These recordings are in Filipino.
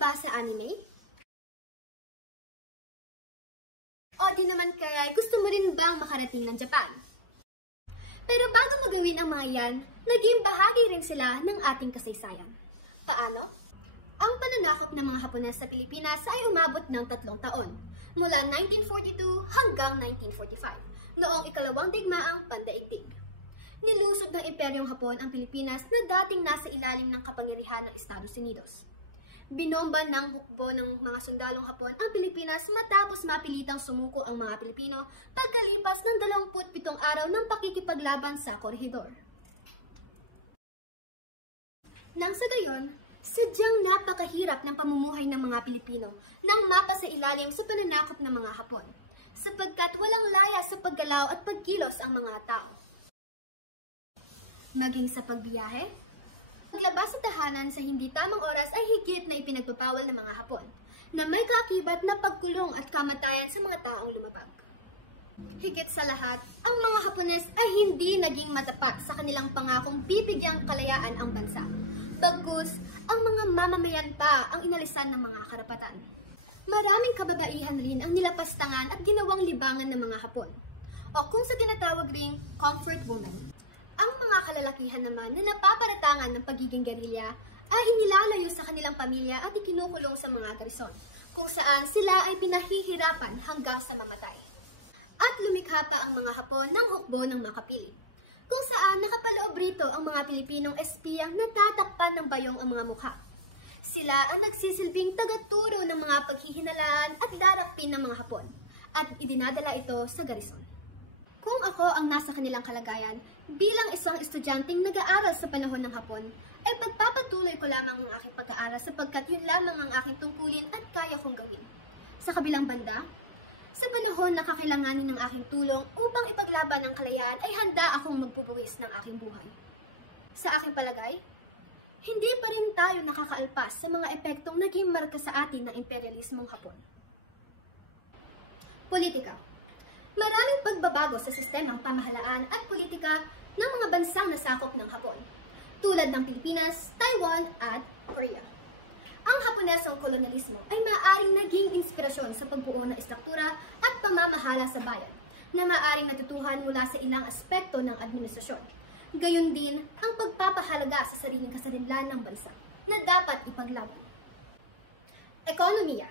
ba sa anime? O di naman kaya gusto mo rin bang makarating ng Japan? Pero bago magawin ang mga yan, naging bahagi rin sila ng ating kasaysayan. Paano? Ang pananakop ng mga Hapones sa Pilipinas ay umabot ng 3 taon, mula 1942 hanggang 1945, noong ikalawang digmaang pandaigdig. Nilusog ng Imperyong Hapon ang Pilipinas na dating nasa ilalim ng kapangyarihan ng Estados Unidos. Binomba ng hukbo ng mga sundalong Hapon ang Pilipinas matapos mapilitang sumuko ang mga Pilipino pagkalipas ng 27 araw ng pakikipaglaban sa Corregidor. Nang sa gayon, sadyang napakahirap ng pamumuhay ng mga Pilipino nang mapasa ilalim sa pananakop ng mga Hapon, sapagkat walang laya sa paggalaw at pagkilos ang mga tao. Maging sa pagbiyahe, paglabas sa tahanan sa hindi tamang oras ay higit na ipinagpapawal ng mga Hapon, na may kaakibat na pagkulong at kamatayan sa mga taong lumabag. Higit sa lahat, ang mga Hapones ay hindi naging matapat sa kanilang pangakong bibigyang kalayaan ang bansa. Bagkus, ang mga mamamayan pa ang inalisan ng mga karapatan. Maraming kababaihan rin ang nilapastangan at ginawang libangan ng mga Hapon, o kung sa tinatawag ring comfort woman. Ang mga kalalakihan naman na napaparatangan ng pagiging gerilya ay inilalayo sa kanilang pamilya at ikinukulong sa mga garison, kung saan sila ay pinahihirapan hanggang sa mamatay. At lumikha pa ang mga Hapon ng hukbo ng makapili, kung saan nakapaloob rito ang mga Pilipinong espiyang natatakpan ng bayong ang mga mukha. Sila ang nagsisilbing tagaturo ng mga paghihinalaan at darapin ng mga Hapon, at idinadala ito sa garison. Kung ako ang nasa kanilang kalagayan, bilang isang estudyanteng nag-aaral sa panahon ng Hapon, ay pagpapatuloy ko lamang ang aking pag-aaral sapagkat yun lamang ang aking tungkulin at kaya kong gawin. Sa kabilang banda, sa panahon na kakailanganin ng aking tulong upang ipaglaban ang kalayaan ay handa akong magpupuwis ng aking buhay. Sa aking palagay, hindi pa rin tayo nakakaalpas sa mga epektong naging marka sa atin ng imperialismong Hapon. Politika. Maraming pagbabago sa sistemang pamahalaan at politika ng mga bansang nasakop ng Hapon, tulad ng Pilipinas, Taiwan at Korea. Ang Haponesong kolonyalismo ay maaaring naging inspirasyon sa pagbuo ng estruktura at pamamahala sa bayan, na maaaring natutuhan mula sa ilang aspekto ng administrasyon. Gayon din ang pagpapahalaga sa sariling kasarinlan ng bansa, na dapat ipaglaban. Ekonomiya.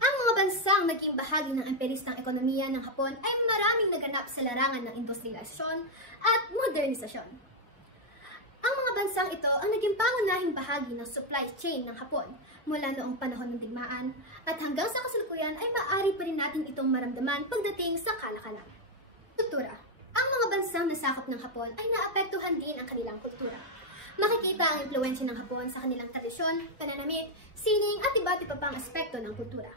Ang mga bansang naging bahagi ng imperistang ekonomiya ng Hapon ay maraming naganap sa larangan ng industrialisasyon at modernisasyon. Ang mga bansang ito ang naging pangunahing bahagi ng supply chain ng Hapon mula noong panahon ng digmaan at hanggang sa kasalukuyan ay maaari pa rin natin itong maramdaman pagdating sa kalakalan. Kultura. Ang mga bansang nasakop ng Hapon ay naapektuhan din ang kanilang kultura. Makikita ang impluwensya ng Hapon sa kanilang tradisyon, pananamit, sining at iba't iba pang aspekto ng kultura.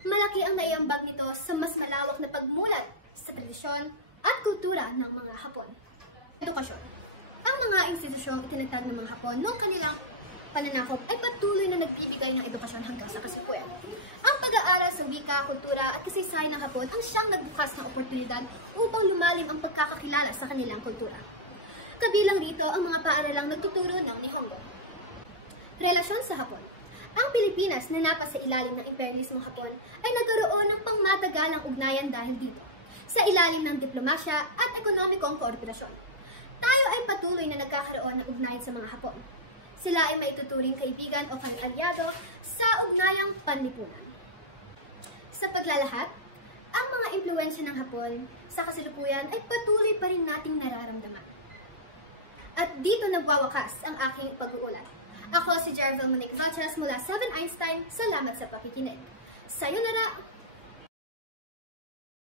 Malaki ang naiambag nito sa mas malawak na pagmulat sa tradisyon at kultura ng mga Hapon. Edukasyon. Ang mga institusyong itinatag ng mga Hapon noong kanilang pananakop ay patuloy na nagbibigay ng edukasyon hanggang sa kasalukuyan. Ang pag-aaral sa wika, kultura at kasaysayan ng Hapon ang siyang nagbukas ng oportunidad upang lumalim ang pagkakakilala sa kanilang kultura. Kabilang rito ang mga paaralang nagtuturo ng Nihongo. Relasyon sa Hapon. Ang Pilipinas na napa sa ilalim ng imperialismong Hapon ay nagkaroon ng pangmatagalang ugnayan dahil dito, sa ilalim ng diplomasya at ekonomikong kooperasyon. Tayo ay patuloy na nagkakaroon ng ugnayan sa mga Hapon. Sila ay maituturing kaibigan o kami-alyado sa ugnayang panlipunan. Sa paglalahat, ang mga impluwensya ng Hapon sa kasalukuyan ay patuloy pa rin nating nararamdaman. At dito nagwawakas ang aking pag-uulat. Ako si Jervel Monique Valchas mula 7 Einstein. Salamat sa pakikinig. Sayonara!